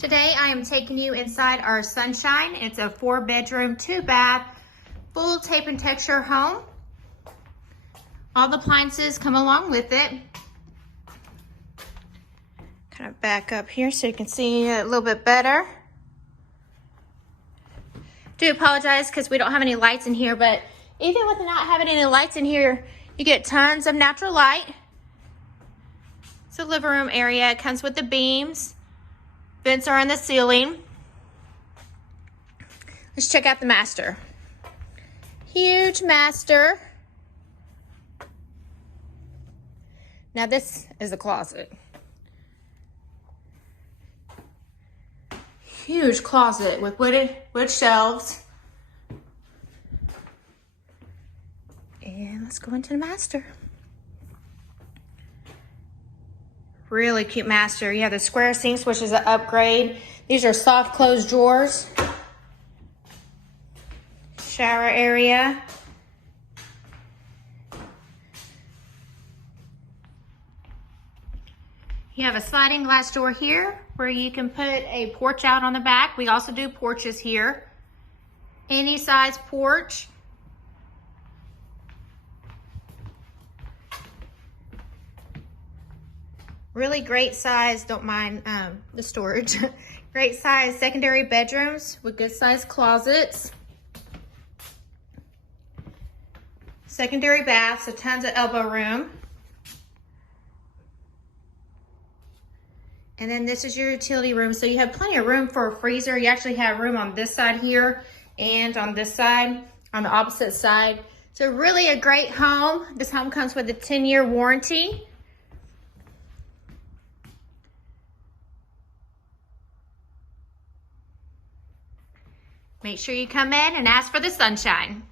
Today I am taking you inside our Sunshine. It's a 4-bedroom, 2-bath, full tape and texture home. All the appliances come along with it. Kind of back up here so you can see a little bit better. Do apologize because we don't have any lights in here, but even with not having any lights in here, you get tons of natural light. It's a living room area. It comes with the beams. Vents are in the ceiling. Let's check out the master. Huge master. Now this is the closet. Huge closet with wood shelves. And let's go into the master. Really cute master. You have the square sinks, which is an upgrade. These are soft closed drawers. Shower area. You have a sliding glass door here where you can put a porch out on the back. We also do porches here. Any size porch. Really great size, don't mind the storage. Great size secondary bedrooms with good size closets. Secondary baths, so tons of elbow room. And then this is your utility room. So you have plenty of room for a freezer. You actually have room on this side here and on this side, on the opposite side. So really a great home. This home comes with a 10-year warranty. Make sure you come in and ask for the Sunshine.